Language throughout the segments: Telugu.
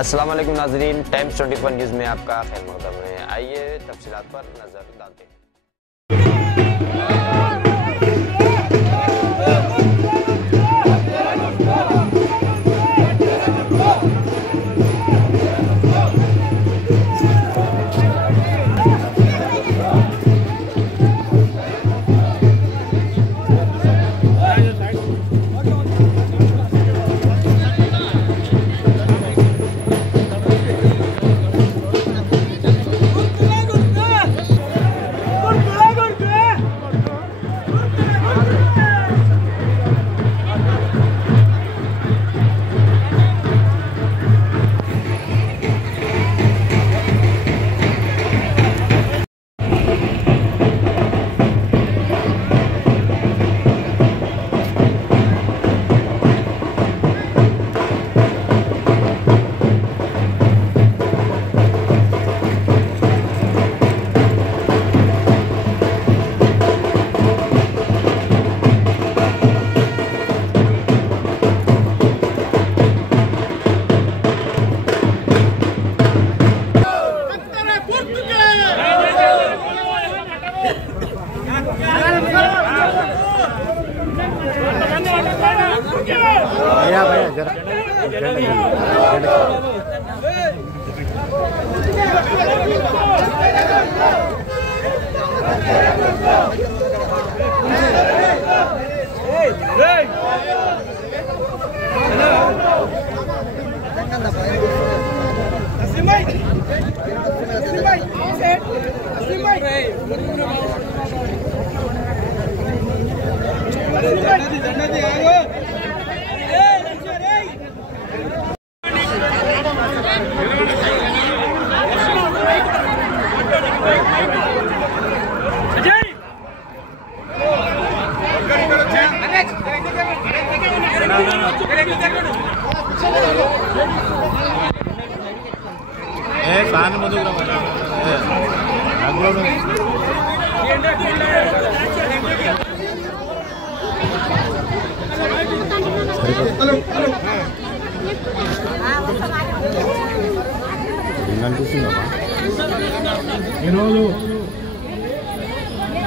अस्सलाम वालेकुम नाज़रीन, टाइम्स 24 न्यूज़ में आपका खैर मक़दम है। आइए तफसीलात पर नज़र डालते हैं।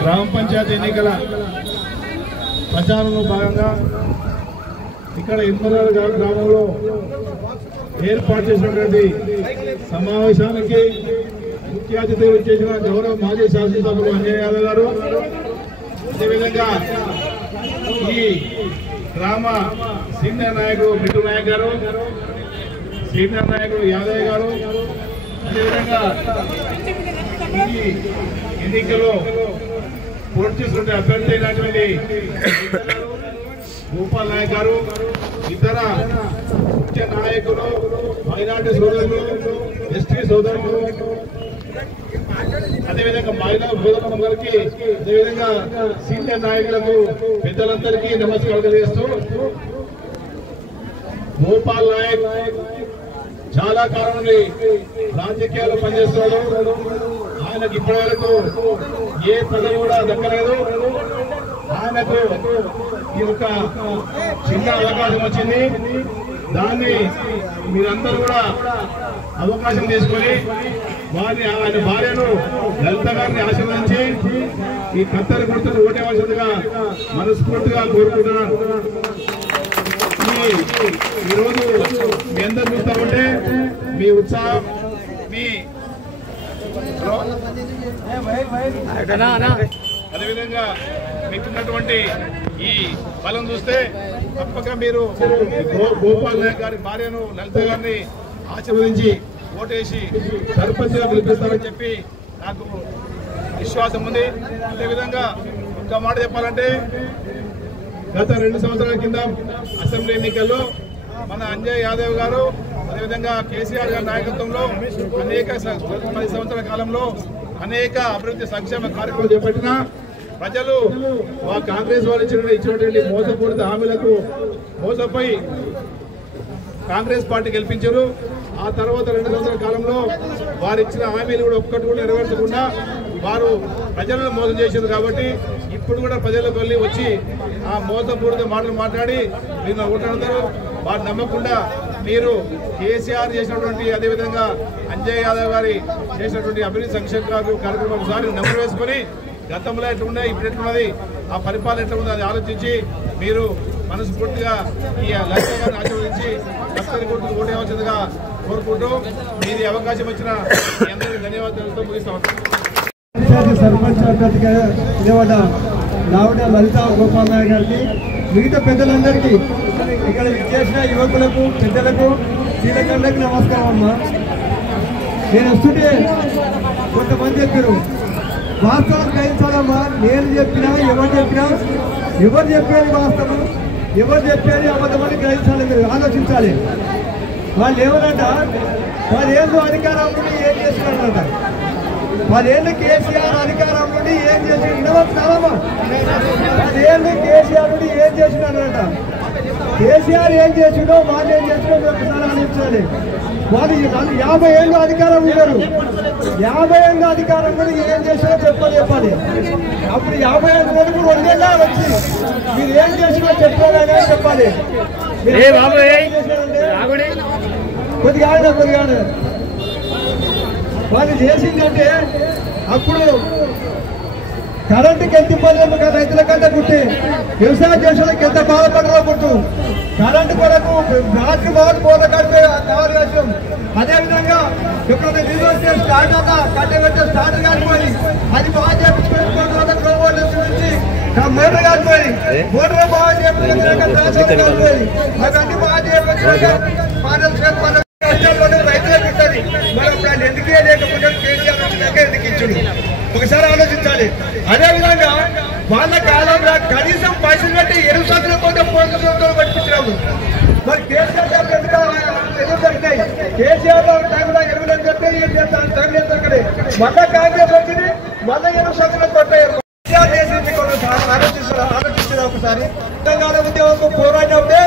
గ్రామ పంచాయతీ ఎన్నికల ప్రచారంలో భాగంగా ఇక్కడ ఇంద్రాల గ్రామంలో ఏర్పాటు చేసినటువంటి సమావేశానికి ముఖ్య అతిథి వచ్చేసిన గౌరవ మాజీ శాసనసభ్యులు అంజయ్ యాదవ్ గారు, అదేవిధంగా ఈ గ్రామ సీనియర్ నాయకుడు బిట్టు నాయక్ గారు, సీనియర్ నాయకుడు యాదవ్ గారు, అదేవిధంగా ఈ ఎన్నికల్లో పోటీ చేస్తున్న అభ్యర్థి అయినటువంటి గోపాల్ నాయక్ గారు, ఇతర ముఖ్య నాయకులు, మైనార్టీ సోదరులు, ఎస్టీ సోదరులు, అదేవిధంగా మహిళా సోదరులందరికీ, అదేవిధంగా సీనియర్ నాయకులకు, పెద్దలందరికీ నమస్కారం తెలియజేస్తూ, గోపాల్ నాయక్ చాలా కాలం నుండి రాజకీయాలు పనిచేస్తున్నాడు. ఆయనకు ఇప్పటి వరకు ఏ పదవి కూడా దక్కలేదు. ఆయనకు ఈ యొక్క చిన్న అవకాశం వచ్చింది. దాన్ని మీరందరూ కూడా అవకాశం తీసుకొని ఆయన భార్యను లలిత గారిని ఆశీర్వదించి ఈ కత్తెర గుర్తును ఓటేవలసిందిగా మనస్ఫూర్తిగా కోరుకుంటున్నాను. ఈరోజు మీ అందరూ చూస్తా ఉంటే మీ ఉత్సాహం, మీ అదేవిధంగా మీకున్నటువంటి ఈ బలం చూస్తే తప్పక మీరు గోపాల్ నాయక్ గారి భార్యను లలిత గారిని ఆశీర్వదించి ఓటేసి సర్పంచ్గా పిలిపిస్తారని చెప్పి నాకు విశ్వాసం ఉంది. అదేవిధంగా ఇంకా మాట చెప్పాలంటే గత 2 సంవత్సరాల కింద అసెంబ్లీ ఎన్నికల్లో మన అంజయ్ యాదవ్ గారు, అదేవిధంగా కేసీఆర్ గారి నాయకత్వంలో అనేక 10 సంవత్సరాల కాలంలో అనేక అభివృద్ధి సంక్షేమ కార్యక్రమాలు చేపట్టిన ప్రజలు కాంగ్రెస్ వాళ్ళు ఇచ్చినటువంటి మోసపూరిత హామీలకు మోసపోయి కాంగ్రెస్ పార్టీ గెలిపించారు. ఆ తర్వాత 2 సంవత్సరాల కాలంలో వారు ఇచ్చిన హామీలు కూడా ఒక్కటి కూడా నెరవేర్చకుండా వారు ప్రజలను మోసం చేశారు. కాబట్టి ఇప్పుడు కూడా ప్రజలకు వెళ్ళి వచ్చి ఆ మోసపూరిత మాటలు మాట్లాడి మీరు ఓట్లాడతారు. వారు నమ్మకుండా మీరు కేసీఆర్ చేసినటువంటి అదేవిధంగా అంజయ్ యాదవ్ గారి చేసినటువంటి అభివృద్ధి సంక్షేమ కార్యక్రమం ఒకసారి నెంబర్ వేసుకొని గతంలో ఎట్లున్నాయి ఇప్పుడు ఎట్లున్నది ఆ పరిపాలన ఎట్లా ఉంది అది ఆలోచించి మీరు మనస్ఫూర్తిగా ఈ లక్ష్య గారిని ఆశీర్వదించి లక్షల కోట్లు ఓటేయవలసిందిగా కోరుకుంటూ మీది అవకాశం వచ్చిన మీ అందరికీ ధన్యవాదాలతో ముగిస్తాం. సర్పంచ్ అభ్యర్థిగా నిలబడ్డ లావడ లలిత గోపాల్ నాయక్ గారికి మిగతా పెద్దలందరికీ ఇక్కడ చేసిన యువకులకు పెద్దలకు స్త్రీలందరికీ నమస్కారం అమ్మా. నేను వస్తుంటే కొంతమంది చెప్పారు వాస్తవం గ్రహించాలమ్మా. నేను చెప్పినా ఎవరు చెప్పేది వాస్తవం ఎవరు చెప్పేది అబద్ధమని గ్రహించాలి. మీరు ఆలోచించాలి. వాళ్ళు ఏమనంట 10 ఏళ్ళు అధికారం నుండి ఏం చేస్తున్నారంట. 10 ఏళ్ళు కేసీఆర్ అధికారం నుండి ఏం చేసినామా 10 ఏళ్ళు కేసీఆర్ నుండి ఏం చేసినారంట. కేసీఆర్ ఏం చేసిండో వాళ్ళు ఏం చేసినా ఒకసారి ఆలోచించాలి. వాళ్ళు 50 ఏళ్ళు అధికారం ఉన్నారు. 50 ఏళ్ళు అధికారం కూడా ఏం చేసినా చెప్పాలి. అప్పుడు 50 ఏళ్ళ వరకు 2 ఏళ్ళ వచ్చి మీరు ఏం చేసినా చెప్పాలని చెప్పాలి. కొద్దిగా వాళ్ళు చేసిందంటే అప్పుడు కరెంటుకి ఎంత ఇబ్బంది రైతులకంటే గుర్తి వ్యవసాయం చేసేందుకు ఎంత బాధపడరో గుర్తు. కరెంటు కొరకు రాత్రి బాధ పోత కడితే కావాలి విషయం. అదేవిధంగా ఎప్పుడైనా నీళ్ళు వస్తే స్టార్ట్ అవుతా కట్టె స్టార్ట్ కాలిపోయి అది బాగా చేపించుకోవడం నుంచి మోటార్ కాలిపోయి మోటార్ బాగా చేపించుకోవాలి అవన్నీ బాగా చేపించుకోవాలి. రైతులకు ఉంటుంది మరి అప్పుడు ఆయన ఎందుకే లేకపోతే కేసీఆర్ ఎందుకు ఇచ్చుడు ఒకసారి ఆలోచించాలి. అదేవిధంగా వాళ్ళ కాలంలో కనీసం పైసలు పెట్టి ఎరువు సంచుల కొంత పోషకులతో పట్టించినాము. మరి కేసీఆర్ ఎరువు దొరికినాయి. కేసీఆర్ టైంలో ఎరువులని చెప్తే ఏం చేస్తారు టైం దొరకలే. మళ్ళా కాంగ్రెస్ వచ్చింది మళ్ళా ఎరువు సంచులకు కొట్టారు. ఆలోచిస్తున్నా ఒకసారి తెలంగాణ ఉద్యమం పోరాడినప్పుడే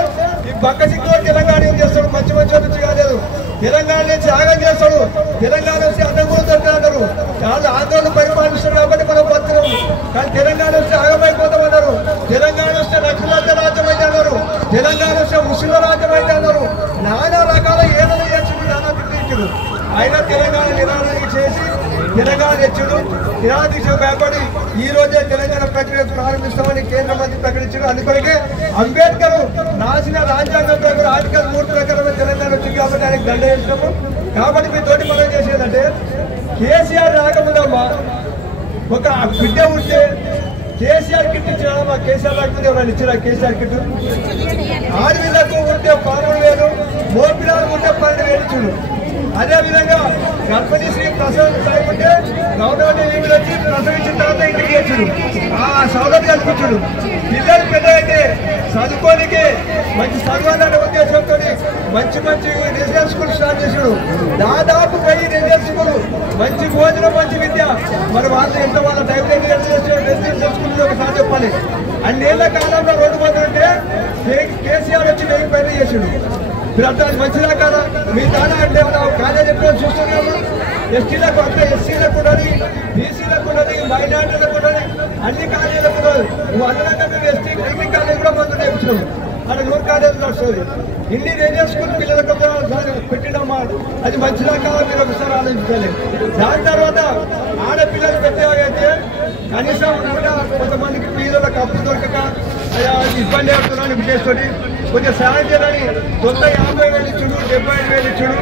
ఈ పక్క సిగ్గు తెలంగాణ ఏం చేస్తాడు మంచి నుంచి కాలేదు. తెలంగాణ త్యాగం చేస్తాడు. తెలంగాణ వస్తే అన్నం కూడా దొరుకుతున్నారు. చాలా ఆందోళన పరిపాలిస్తున్నారు కాబట్టి మనం బతున్నాం. కానీ తెలంగాణ వస్తే ఆగమైపోతామన్నారు. తెలంగాణ వస్తే నక్సలైట్ల రాజ్యం అయితే అన్నారు. తెలంగాణ వస్తే ముస్లింల రాజ్యం అయితే అన్నారు. నానా రకాల ఏదైనా చేసి నానా తిట్టించారు. ఆయన తెలంగాణ నిరాదరణ చేసి తెలంగాణ తెచ్చుడు నిరాదీక్ష భయపడి ఈ రోజే తెలంగాణ ప్రక్రియ ప్రారంభిస్తామని కేంద్ర మంత్రి ప్రకటించారు. అందుకొరకే అంబేద్కర్ రాసిన రాజ్యాంగం ప్రకారం ఆర్టికల్ 3 ప్రకారమే తెలంగాణ వచ్చింది కాబట్టి ఆయనకు దండ చేసినాము. కాబట్టి మీ తోటి మనం చేసేదంటే కేసీఆర్ రాకముందమ్మా ఒక బిడ్డ ఉంటే కేసీఆర్ కిట్ ఇచ్చినా మా కేసీఆర్ రాకముందు ఎవరైనా ఇచ్చినా కేసీఆర్ కిట్ ఆడపిల్లకు ఉంటే 13,000 మోపిలాలు ఉంటే 12,000 ఇచ్చుడు. అదేవిధంగా గర్భిణీ శ్రీ ప్రసవం సాయకుంటే గవర్నమెంట్ లీవులు వచ్చి ప్రసవించిన తర్వాత ఇంటికి వచ్చాడు. ఆ సౌలభ్యం కల్పించాడు. పిల్లలు పెద్ద అయితే చదువుకోనికి మంచి చదవాలనే ఉద్దేశంతో మంచి రెసిడెన్స్ స్కూల్ స్టార్ట్ చేశాడు. దాదాపు 10 రెసిడెన్స్ స్కూల్ మంచి భోజనం మంచి విద్య. మరి వాళ్ళు ఎంత వాళ్ళ టైం రెసిడెన్షియల్ స్కూల్ ఒకసారి చెప్పాలి. అన్నేళ్ల కాలంలో రోడ్డు పోతుంటే కేసీఆర్ వచ్చి 1000 పైన చేశాడు. మీరు అంతా మంచిదా కదా మీ తానా అంటే కాలేజ్ ఎప్పుడో చూస్తున్నాము. ఎస్టీలకు అంటే ఎస్సీలకు ఉన్నది బీసీలకు ఉన్నది మైనార్టీలకు ఉన్నది అన్ని కాలేజీలకు ఉన్నది. నువ్వు అన్నదంటే నువ్వు ఎస్టీ క్రిమినల్ కాలేజ్ కూడా మందు నేర్చుకున్నావు. అక్కడ 100 కాలేజీలు నడుస్తుంది. ఇన్ని రేడియో స్కూల్ పిల్లలకు పెట్టినమ్మా అది మంచిదా కాదా మీరు ఒకసారి ఆలోచించాలి. దాని తర్వాత ఆడపిల్లలు పెట్టేవాళ్ళైతే కనీసం కూడా కొంతమందికి పిల్లలకు అప్పు దొరకక ఇబ్బంది అవుతున్నాను ఉద్దేశంతో కొంచెం సాయం చేయాలని 50,000 ఇచ్చుడు 75,000 ఇచ్చుడు.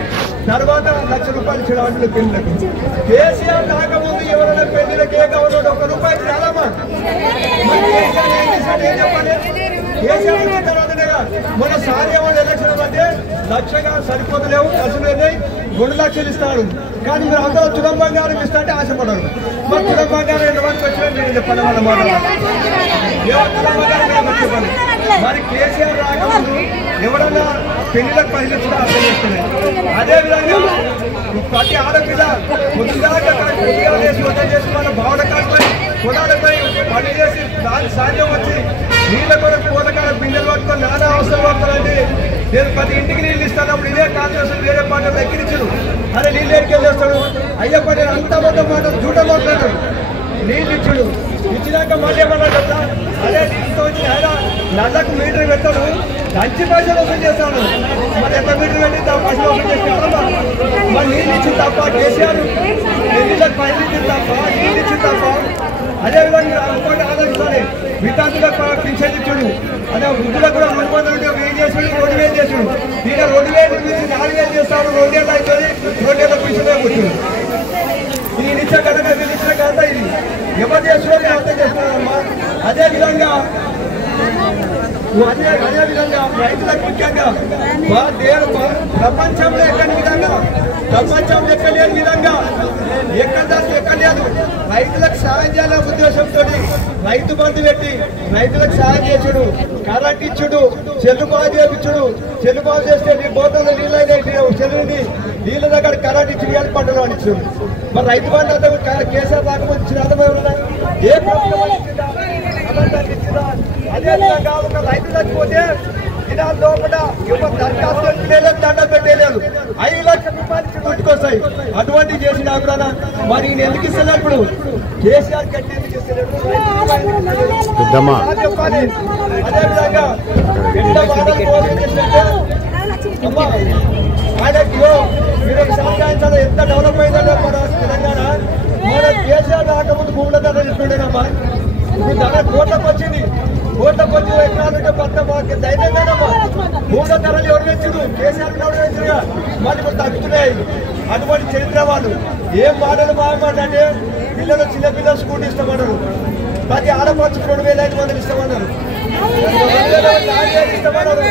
తర్వాత ₹1,00,000 ఇచ్చాడు ఆటల పెళ్లిలకు. కేసీఆర్ రాకముందు ఎవరైనా పెళ్లిలకు ఏ గవర్నమెంట్ ₹1 రాదమ్మా. కేసీఆర్ ఏం చేశాడు ఏం చెప్పాలి. కేసీఆర్ వచ్చిన తర్వాతనేగా మన సార్యవాడు ఎలక్షన్ అంటే లక్షగా సరిపోతలేవు ఖర్చులు అయినాయి 2 లక్షలు ఇస్తాడు. కానీ మీరు అందరూ తులం బంగారం ఇస్తా అంటే ఆశపడరు. మరి తులం బంగారం ఎంతమందికి వచ్చినా నేను చెప్పాను వాళ్ళ మాట తులం బంగారం చెప్పాలి. మరి కేసీఆర్ రాకముందు ఎవరన్నా పెళ్లిలకు పరిగెత్తుగా అర్థం చేస్తున్నాయి. అదేవిధంగా ప్రతి ఆడపిల్ల పొద్దుగా వేసి వద్ద చేసి మన భావన కాకపోయి పొలాలపై పని చేసి దాని సాధ్యం వచ్చి నీళ్ళ కొరకు పూలకాల బిందెలు పట్టుకొని నానా అవసరం పడుతుందండి. నేను 10 ఇంటికి నీళ్ళు ఇస్తానప్పుడు ఇదే కాంగ్రెస్ వేరే పాటలు ఎక్కిరించడు. అదే నీళ్ళు ఎక్కిస్తాడు అయ్యప్ప నేను అంత మొత్తం మాట జూట మాట్లాడాడు. నీళ్ళు ఇచ్చుడు ఇచ్చినాక మళ్ళీ ఏమన్నా కదా అదే నీళ్ళతో వచ్చి నల్లకు మీటర్ పెట్టాను, మంచి పైసలు వసూలు చేస్తాను. మరి ఎంత మీటర్ పెట్టి పైసలు వసూలు చేస్తాను? మరి నీళ్ళు ఇచ్చింది తప్ప కేసీఆర్ నీళ్ళకి పైసలు ఇచ్చింది తప్ప నీళ్ళు ఇచ్చింది తప్ప. అదేవిధంగా ఇంకోటి ఆలోచించాలి, విద్యార్థులకు పింఛన్ ఇచ్చాడు, అదే వృద్ధులకు కూడా 2,000 చేసాడు, 2,000 చేసాడు. ఈయన 2,000 నుంచి 4,000 చేస్తాడు, 2 ఏళ్ళు అవుతుంది, 2 ఏళ్ళ పింఛన్ కూర్చుంది. ఈయన ఇచ్చే కనుక వీళ్ళు ఇచ్చిన కనుక ఇది ఎవరు చేస్తున్నారో అర్థం చేస్తున్నారమ్మా. అదేవిధంగా రైతులకు ముఖ్యంగా ప్రపంచంలో ఎక్కని విధంగా ఎక్కలేదు రైతులకు సాయం చేయాలనే ఉద్దేశంతో రైతు బంధు పెట్టి రైతులకు సాయం చేసుడు, కరెంట్ ఇచ్చుడు, చెల్లుబాటు చేయించుడు. చెల్లుబాటు చేస్తే నీ బోతల్లో నీళ్ళు చెల్లుంది, నీళ్ళ దగ్గర కరెంట్ ఇచ్చి వేలు పంటలు పండించుడు. మరి రైతు బంధు అంతా కేసీఆర్ రాకపోతే ఇచ్చిన అర్థమై ఉన్నదా? ఏ ప్రభుత్వం ఇచ్చిందా? ఇచ్చిందా? అదేవిధంగా ఒక రైతు చచ్చిపోతే దినాల లోపల ఎవరు దరఖాస్తు లేదు, దండం పెట్టలేదు, 5 లక్షల రూపాయలు గుర్తుకొస్తాయి. అటువంటి చేసినా కూడా మరి నేను ఎందుకు ఇస్తున్నాను? ఇప్పుడు కేసీఆర్ కట్టి ఎందుకు ఇస్తున్నాడు? చెప్పాలి. అదేవిధంగా ఎంత బాధలు మోసం చేసినట్టే ఆయనకి మీరు సంపాదించాలి. ఎంత డెవలప్ అయిందో మన తెలంగాణ. మన కేసీఆర్ రాకముందు భూముల ధర ఇస్తుండేనమ్మా, ఇప్పుడు ధర కోట్లకు వచ్చింది. కోట్లకు వచ్చి ఎకరాలు పట్ల మాకు ధైర్యంగానమ్మా. భూముల ధరలు ఎవరు పెంచుడు? కేసీఆర్ ఎవరు పెంచుడుగా మళ్ళీ ఇప్పుడు తగ్గుతున్నాయి. అటువంటి చరిత్ర వాళ్ళు ఏం మాటలు అంటే పిల్లలు చిన్న పిల్లలు స్కూటీ ఇస్తామన్నారు, ప్రతి ఆడపడుచు 2,500 ఇస్తామన్నారు, 2,000 ఇస్తామన్నారు,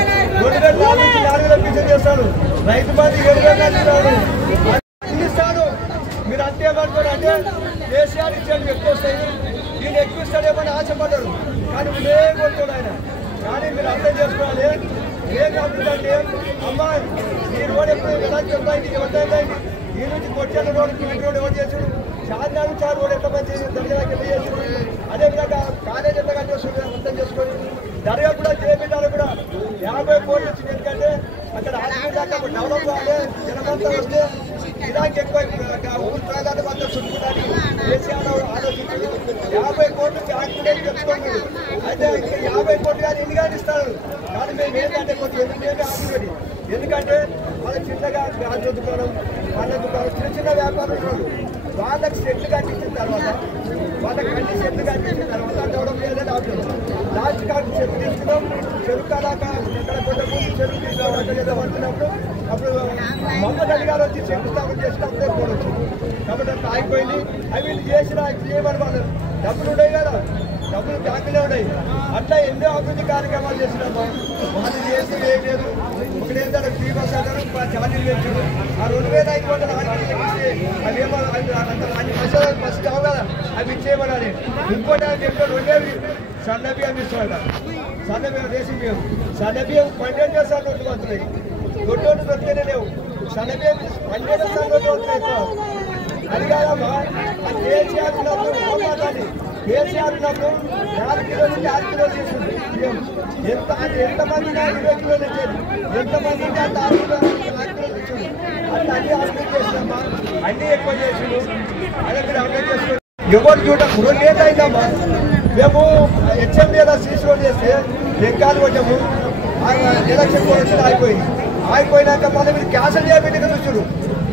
2,000 నుంచి 4,000 పింఛన్ చేస్తాడు. రైతు బంధు 7,000 ఇస్తాడు. మీరు అంతేమనుకోరు అంటే కేసీఆర్ ఇచ్చాడు ఎక్కువ వస్తాయి, ఈయన ఎక్కువ ఇస్తాడేమని ఆశపడ్డారు. కానీ ఏం కొడుతాడు ఆయన. కానీ మీరు అర్థం చేసుకోవాలి, ఏం కాకుంటే అమ్మా ఈ రోడ్ ఎప్పుడు ఎలా చెప్పండి, ఎవరిదైంది ఈ నుంచి కొట్టాల రోడ్ కింది రోడ్ ఎవరు చేసాడు? చార్మినార్ నుంచి రోడ్ ఎట్లా మంచి దర్జాకి ఎట్లా చేసాడు? అదేవిధంగా కాలేజ్ ఎట్లా చేస్తుంది అర్థం చేసుకోండి. ధర కూడా చేపట్టారు కూడా 50 కోట్లు వచ్చింది. ఎందుకంటే అక్కడ హాస్పిటల్ దాకా డెవలప్ కావాలి, జనమంతా వస్తే ఇలాంటి ఎక్కువ ఊరు ప్రాధాన్యత అంతా చుట్టుకుంటారు. కేసీఆర్ ఆలోచించారు 50 కోట్లు హాస్పిటల్ తెచ్చుకోండి. అయితే ఇంకా 50 కోట్లు కానీ ఎన్ని కానీ ఇస్తారు. కానీ మేము ఏంటంటే కొంచెం ఎందుకంటే ఆశపడి, ఎందుకంటే వాళ్ళ చిన్నగా గాజు దుకాణం, వాళ్ళ దుకాణం, చిన్న చిన్న వ్యాపారులు ఉన్నారు. వాళ్ళకి సెట్లు కట్టించిన తర్వాత వాళ్ళకి అన్ని సెట్లు కట్టించిన తర్వాత డెవలప్ చేయాలని ఆప్షన్. లాస్ట్ కార్డు చెరువు తీసుకున్నాం, చెరువు కాలాక ఎక్కడ కొంత ముందు చెరువు తీసుకున్నాం అక్కడ ఏదో పడుతున్నప్పుడు అప్పుడు మమ్మల్ని గారు వచ్చి శంకుస్థాపన చేసినప్పుడే పోవచ్చు. కాబట్టి అట్లా ఆగిపోయింది. అవి వీళ్ళు చేసిన చేయమని వాళ్ళు డబ్బులు ఉన్నాయి కదా, డబ్బులు బ్యాంకులే ఉన్నాయి. అట్లా ఎన్నో అభివృద్ధి కార్యక్రమాలు చేసినామా. వాళ్ళు చేసేది ఏం లేదు. ఒకటేంటే ఫ్రీ బస్ అంటారు, ఛార్జీలు పెంచారు. ఆ 2,500 అవేమో అన్ని బస్సు కావు కదా, అవి ఇచ్చేయమని. ఇంకోటి చెప్పే 2,000 సన్న బియ్యం ఇస్తాడు. సన్న బియ్యం రేషన్ బియ్యం, సన్న బియ్యం 12 సార్లు రోడ్లు వస్తున్నాయి. దొడ్డు దొరికేనే లేవు. సన్న బియ్యం 12 సార్లు రోడ్లు వస్తున్నాయి. అది కాదమ్మా, ఆ కేసీఆర్ ఉన్నప్పుడు మాట్లాడి కేసీఆర్ ఉన్నప్పుడు 4 కిలోల నుంచి 6 కిలోలు తీసుకుంది. ఎంతమంది 20 కిలోలు ఇచ్చేది, ఎంతమంది అంత 6 కిలోలు ఇచ్చింది. అట్లా అన్ని అభివృద్ధి చేసినమ్మా, అన్ని ఎక్కువ చేసిండు. అదే మీరు అభివృద్ధి చేస్తుంది. ఎవరు చూడ 2 ఏళ్ళు అయిందమ్మా. మేము హెచ్ఎండీలో సీసీ రోడ్ చేస్తే లెక్కాలు కొట్టాము. ఎలక్షన్ వచ్చి ఆగిపోయినాక మళ్ళీ మీరు క్యాన్సల్ చేయబెట్టి చూస్తున్నారు.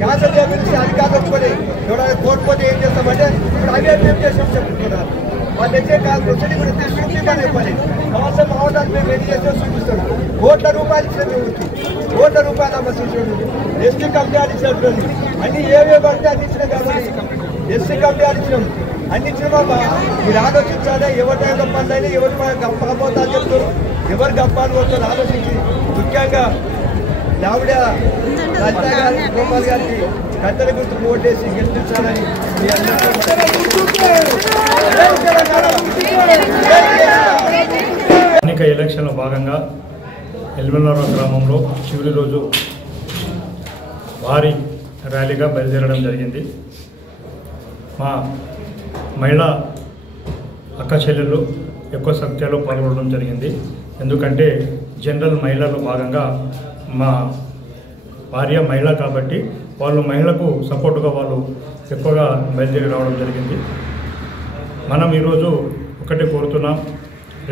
క్యాన్సల్ చేయబెట్టి అధికారులు ఒప్పుకొని ఎవరైనా కోర్టు పోతే ఏం చేస్తామంటే ఇప్పుడు అవే మేము చేసాం చెప్పుకుంటున్నారు. వాళ్ళు తెచ్చే ప్రొసీడింగ్ కూడా చూపించాలని చెప్పాలి. అవసరం అవడానికి మేము ఎన్ని చేస్తే చూపిస్తాడు. ₹1,00,000 ఇచ్చిన ₹1,00,000 అమ్మ చూసాడు. ఎస్టీ కమిటీ ఇచ్చినట్టు అన్ని ఏవే పడితే అన్ని ఇచ్చినాం కాబట్టి ఎస్సీ కమిటీ ఇచ్చినాం, అన్ని ఇచ్చినామమ్మా. మీరు ఆలోచించాలి. ఎవరి టైంలో పనులు అయినా ఎవరు గప్పపోతారు చెప్తారు, ఎవరు గప్పాలు పోతారు ఆలోచించి. ముఖ్యంగా లావిడ లలిత గారి గోపాల్ గారికి కత్తెర గుర్తుకు ఓటేసి గెలిపించాలని మీ ఎన్నిక ఎలక్షన్లో భాగంగా ఎల్మెనవరం గ్రామంలో చివరి రోజు భారీ ర్యాలీగా బయలుదేరడం జరిగింది. మా మహిళా అక్క చెల్లెళ్ళు ఎక్కువ సంఖ్యలో పాల్గొనడం జరిగింది. ఎందుకంటే జనరల్ మహిళలో భాగంగా మా భార్య మహిళ కాబట్టి వాళ్ళు మహిళకు సపోర్టుగా వాళ్ళు ఎక్కువగా బయలుదేరి రావడం జరిగింది. మనం ఈరోజు ఒకటి కోరుతున్నాం,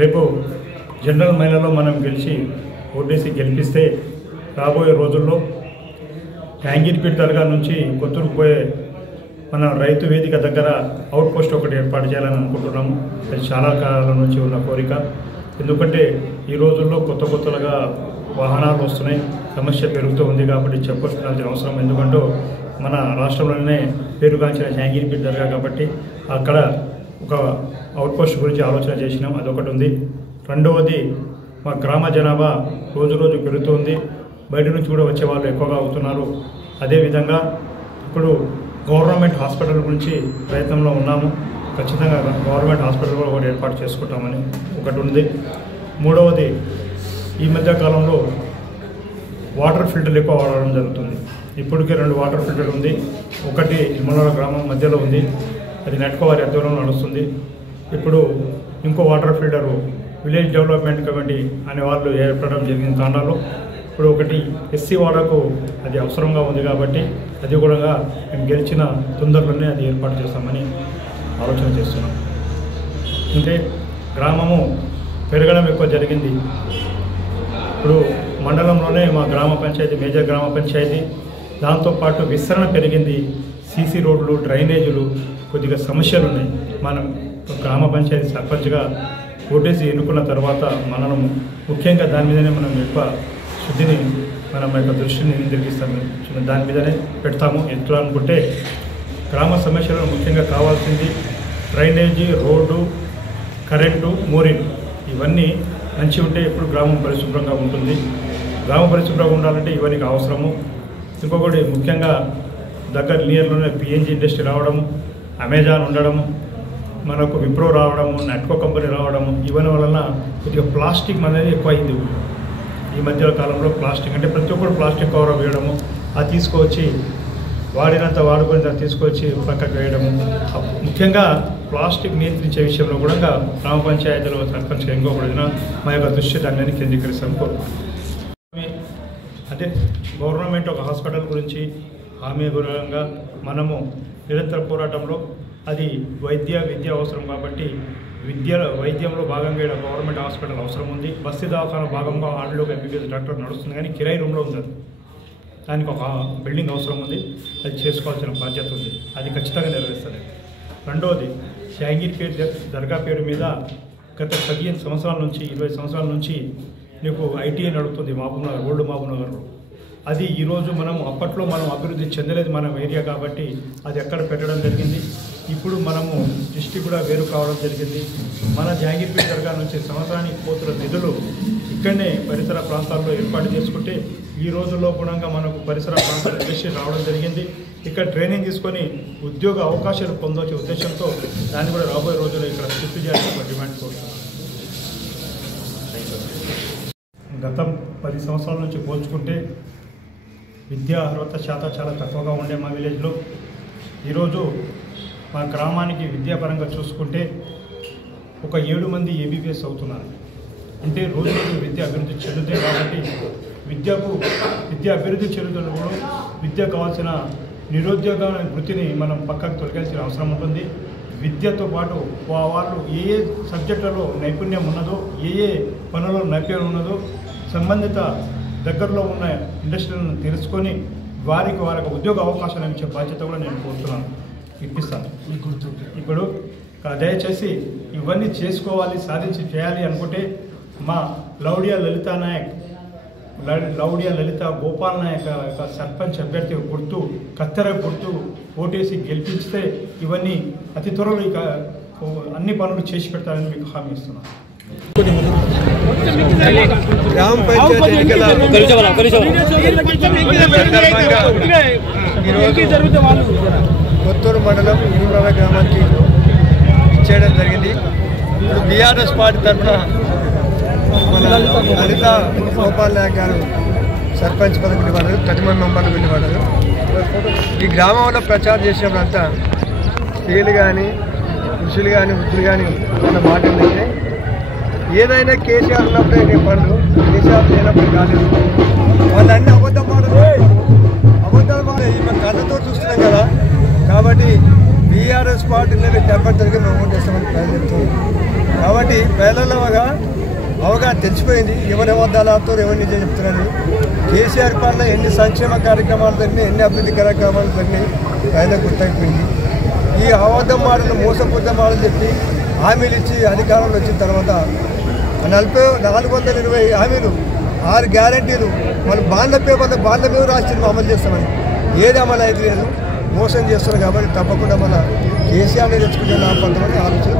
రేపు జనరల్ మైనర్లో మనం గెలిచి ఓటేసి గెలిపిస్తే రాబోయే రోజుల్లో యాంగిరిపేట దర్గా నుంచి కొత్తూరుకు పోయే మన రైతు వేదిక దగ్గర అవుట్ పోస్ట్ ఒకటి ఏర్పాటు చేయాలని అనుకుంటున్నాము. అది చాలా కాలం నుంచి ఉన్న కోరిక. ఎందుకంటే ఈ రోజుల్లో కొత్తగా వాహనాలు వస్తున్నాయి, సమస్య పెరుగుతూ ఉంది కాబట్టి చెప్పాల్సిన అవసరం. ఎందుకంటే మన రాష్ట్రంలోనే పేరుగాంచిన యాంగిరిపేట దర్గా కాబట్టి అక్కడ ఒక అవుట్ పోస్ట్ గురించి ఆలోచన చేసినాం. అదొకటి ఉంది. రెండవది, మా గ్రామ జనాభా రోజు పెరుగుతుంది. బయట నుంచి కూడా వచ్చే వాళ్ళు ఎక్కువగా అవుతున్నారు. అదేవిధంగా ఇప్పుడు గవర్నమెంట్ హాస్పిటల్ గురించి ప్రయత్నంలో ఉన్నాము. ఖచ్చితంగా గవర్నమెంట్ హాస్పిటల్ కూడా ఒకటి ఏర్పాటు చేసుకుంటామని ఒకటి ఉంది. మూడవది, ఈ మధ్యకాలంలో వాటర్ ఫిల్టర్లు ఎక్కువ వాడడం జరుగుతుంది. ఇప్పటికే 2 వాటర్ ఫిల్టర్ ఉంది. ఒకటి ఇమ్మలూరు గ్రామం మధ్యలో ఉంది, అది నెట్కో వారి ఆధ్వర్యంలో నడుస్తుంది. ఇప్పుడు ఇంకో water filter village development committee అనే వాళ్ళు ఏర్పడడం జరిగింది తాండాలో. ఇప్పుడు ఒకటి ఎస్సీ వాడకు అది అవసరంగా ఉంది కాబట్టి అది కూడా మేము గెలిచిన తొందరలోనే అది ఏర్పాటు చేస్తామని ఆలోచన చేస్తున్నాం. అంటే గ్రామము పెరగడం ఎక్కువ జరిగింది. ఇప్పుడు మండలంలోనే మా గ్రామ పంచాయతీ మేజర్ గ్రామ పంచాయతీ, దాంతోపాటు విస్తరణ పెరిగింది. సీసీ రోడ్లు, డ్రైనేజీలు కొద్దిగా సమస్యలు ఉన్నాయి. మనం గ్రామ పంచాయతీ సర్పంచ్గా ఓటేసి ఎన్నుకున్న తర్వాత మనం ముఖ్యంగా దాని మీదనే మనం ఎక్కువ శుద్ధిని మనం యొక్క దృష్టిని తిరిగిస్తాము, దాని మీదనే పెడతాము. ఎట్లా అనుకుంటే గ్రామ సమస్యలు ముఖ్యంగా కావాల్సింది డ్రైనేజీ, రోడ్డు, కరెంటు, మోరీలు ఇవన్నీ మంచి ఉంటే ఎప్పుడు గ్రామం పరిశుభ్రంగా ఉంటుంది. గ్రామం పరిశుభ్రంగా ఉండాలంటే ఇవన్నీ అవసరము. ఇంకొకటి ముఖ్యంగా దగ్గర నియర్లోనే పిఎన్జీ ఇండస్ట్రీ రావడము, అమెజాన్ ఉండడము, మనకు విప్రో రావడము, నెట్కో కంపెనీ రావడము, ఇవన్నీ వలన కొద్దిగా ప్లాస్టిక్ అనేది ఎక్కువ అయింది. ఈ మధ్య కాలంలో ప్లాస్టిక్ అంటే ప్రతి ఒక్కరు ప్లాస్టిక్ కవర్ వేయడము, అది తీసుకొచ్చి వాడినంత వాడుకుని తీసుకొచ్చి పక్కకు వేయడము. ముఖ్యంగా ప్లాస్టిక్ నియంత్రించే విషయంలో కూడా గ్రామ పంచాయతీలో సర్పంచ్గా ఇంకొకటి మా యొక్క దృష్టి దాన్ని కేంద్రీకరిస్తాము. అదే గవర్నమెంట్ ఒక హాస్పిటల్ గురించి హామీ గురంగా మనము నిరంతర పోరాటంలో అది విద్య అవసరం కాబట్టి వైద్యంలో భాగంగా ఇక్కడ గవర్నమెంట్ హాస్పిటల్ అవసరం ఉంది. బస్తీ దవాఖాన భాగంగా ఆటలో ఎంబీబీఎస్ డాక్టర్ నడుస్తుంది, కానీ కిరాయి రూమ్లో ఉంది. దానికి ఒక బిల్డింగ్ అవసరం ఉంది, అది చేసుకోవాల్సిన బాధ్యత ఉంది. అది ఖచ్చితంగా నెరవేరుస్తుంది. రెండవది, యాంగిరిపేట దర్గా పేరు మీద గత 15 సంవత్సరాల నుంచి 20 సంవత్సరాల నుంచి నీకు ఐటీఐ నడుపుతుంది మహబూబ్నగర్, ఓల్డ్ మహబూబ్నగర్లో. అది ఈరోజు అప్పట్లో మనం అభివృద్ధి చెందలేదు మన ఏరియా కాబట్టి అది ఎక్కడ పెట్టడం జరిగింది. ఇప్పుడు మనము దృష్టి కూడా వేరు కావడం జరిగింది. మన యాంగిరిపేట దర్గా నుంచి సంవత్సరానికి పోతున్న నిధులు ఇక్కడనే పరిసర ప్రాంతాల్లో ఏర్పాటు చేసుకుంటే ఈ రోజుల్లో కూడా మనకు పరిసర ప్రాంతాల ఇండస్ట్రీ రావడం జరిగింది. ఇక్కడ ట్రైనింగ్ తీసుకొని ఉద్యోగ అవకాశాలు పొందొచ్చే ఉద్దేశంతో దాన్ని కూడా రాబోయే రోజుల్లో ఇక్కడ షిఫ్ట్ చేయాలని డిమాండ్ కోరుతున్నాను. గత 10 సంవత్సరాల నుంచి పోల్చుకుంటే విద్యా అర్హత శాతం చాలా తక్కువగా ఉండే మా విలేజ్లో. ఈరోజు మా గ్రామానికి విద్యాపరంగా చూసుకుంటే ఒక 7 మంది ఎంబీబీఎస్ అవుతున్నారు. అంటే రోజు విద్య అభివృద్ధి చెందుతాయి కాబట్టి విద్య అభివృద్ధి చెందుతున్నప్పుడు విద్య కావాల్సిన నిరుద్యోగ వృత్తిని మనం పక్కకు తొలగాల్సిన అవసరం ఉంటుంది. విద్యతో పాటు వాళ్ళు ఏ సబ్జెక్టులలో నైపుణ్యం ఉన్నదో, ఏ పనులలో నైపుణ్యం ఉన్నదో సంబంధిత దగ్గరలో ఉన్న ఇండస్ట్రీలను తెలుసుకొని వారికి ఉద్యోగ అవకాశాలు ఇచ్చే బాధ్యత కూడా నేను కోరుతున్నాను, ఇప్పిస్తాను. ఇప్పుడు దయచేసి ఇవన్నీ చేసుకోవాలి, చేయాలి అనుకుంటే మా లౌడియా లలిత గోపాల్ నాయక్ యొక్క సర్పంచ్ అభ్యర్థి గుర్తు కత్తెర గుర్తు ఓటేసి గెలిపిస్తే ఇవన్నీ అతి త్వరలో ఇక అన్ని పనులు చేసి పెడతారని మీకు హామీ ఇస్తున్నాను. గ్రామ పంచాయతీ కొత్తూరు మండలం ఇరుమల గ్రామానికి ఇచ్చేయడం జరిగింది. ఇప్పుడు బీఆర్ఎస్ పార్టీ తరఫున మన లలిత గోపాల్ నాయక్ గారు సర్పంచ్ పదవి వెళ్ళిపడ్డారు, 10 మంది మెంబర్లు వెళ్ళిపడ్డారు. ఈ గ్రామంలో ప్రచారం చేసినప్పుడంతా స్త్రీలు కానీ పురుషులు కానీ వృద్ధులు కానీ అన్న మాటలు అయితే ఏదైనా కేసీఆర్ ఉన్నప్పుడే నేను పనులు, కేసీఆర్ లేనప్పుడు కాలేదు. వాళ్ళన్నీ అబద్ధాలు మేము కళ్ళతో చూస్తున్నాం కదా. కాబట్టి బీఆర్ఎస్ పార్టీలో కంపల్సరీగా మేము ఓటు చేస్తామని ప్రజలు చెప్తున్నాం. కాబట్టి పేదలగా అవగాహన తెలిసిపోయింది. ఎవరి అబద్ధాలు ఆడుతారు, ఎవరు నిజం చెప్తున్నారని. కేసీఆర్ పాలన ఎన్ని సంక్షేమ కార్యక్రమాలు జరిగినాయి, ఎన్ని అభివృద్ధి కార్యక్రమాలు జరిగినాయి ఆయన గుర్తయిపోయింది. ఈ అబద్ధం మాటలు, మోసపూరిత మాటలు చెప్పి హామీలు ఇచ్చి అధికారంలో వచ్చిన తర్వాత 420 హామీలు, 6 గ్యారంటీలు, వాళ్ళు బాండ్ల మీద రాష్ట్రం అమలు చేస్తామని ఏది అమలు అయితే లేదు, మోసం చేస్తున్నారు. కాబట్టి తప్పకుండా మన కేసీఆర్ని తెచ్చుకుంటే నా కొంతమంది ఆలోచన.